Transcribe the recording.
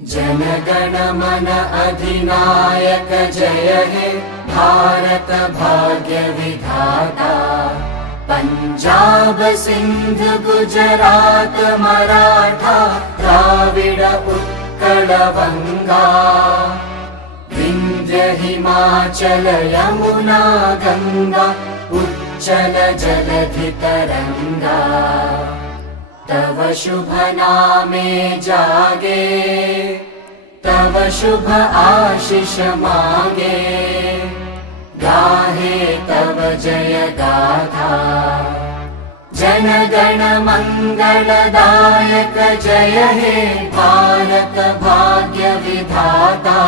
जनगण मन अधिनायक जय हे भारत भाग्य विधाता। पंजाब सिंध गुजरात मराठा द्राविड उत्कल वंगा। विंध्य हिमाचल यमुना गंगा उच्चल जलधि तरंगा। तव शुभ नामे जागे तव शुभ आशीष मागे। गाहे तव जय गाथा जनगण मंगलदायक जय हे भारत भाग्य विधाता।